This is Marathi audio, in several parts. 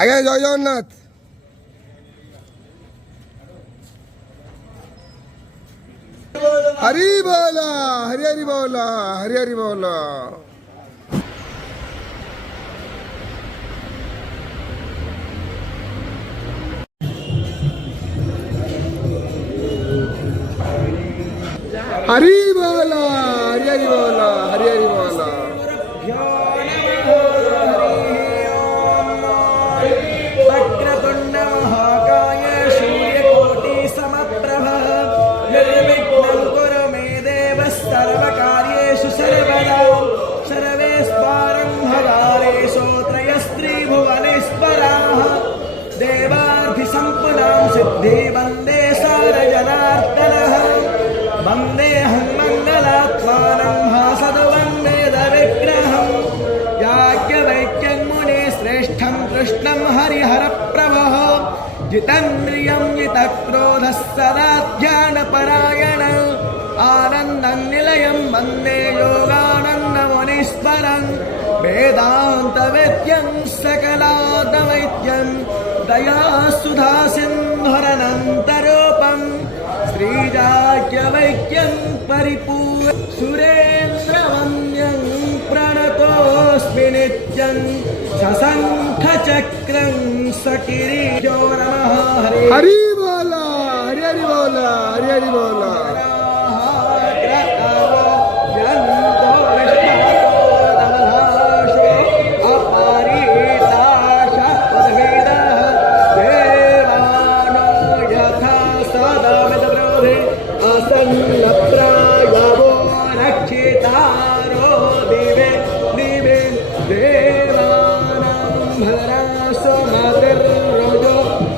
ଆଜ୍ଞା ଜୟ ଜଗନ୍ନାଥ। हरी बोला, हरी हरी बोला, हरी हरी बोला। हरी बोला, हरी हरी बोला, हरी हरी बोला। वक्रतुंड महाकाय सूर्यकोटि समप्रभ निर्विघ्नं कुरु मे देव सर्वकार्येषु सर्वदा सर्वेस्वारं भवारेषु त्रयस्त्रिभुवनेश्वराः देवार्थिसम्पदां सिद्धि वन्दे सारजनार्दनः वन्देऽहं मङ्गलात्मानं भासदवन्देदविग्रहं याज्ञवल्क्यं मुनिश्रेष्ठं कृष्णं हरिहरप्रभः जितेन्द्रियं जितक्रोधः सदा ध्यानपरायणः आनन्दं निलयं वन्दे योगानन्दमुनीश्वरं वेदान्तवेद्यं सकलादवैद्यं दयासुधासिन्धुरनन्तरूपं श्रीराज्यवैद्यं परिपूर्ण सुरेन्द्रवन्द्यं प्रणतोऽस्मि नित्यं सशङ्खचक्रं सकिरीटो नमः हरी बोला, हरी हरी बोला, हरी हरी बोला।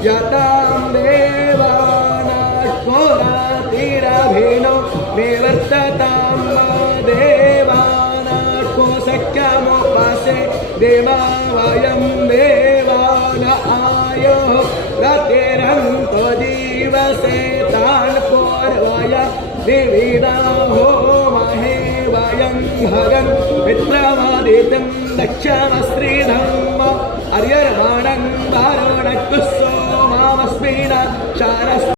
यतां देवानात्मोरातिरभिनो निवर्ततां देवानात्मो सख्यमुपासे देवा वयं देवान आयो रतिरन्तो जीवसे तान् पूर्वय विविधा होमहे वयं भगं मित्रमादितं दक्षमश्रीधम्म अर्यर्वाणं वारुणकुस्सो मामस्मिन्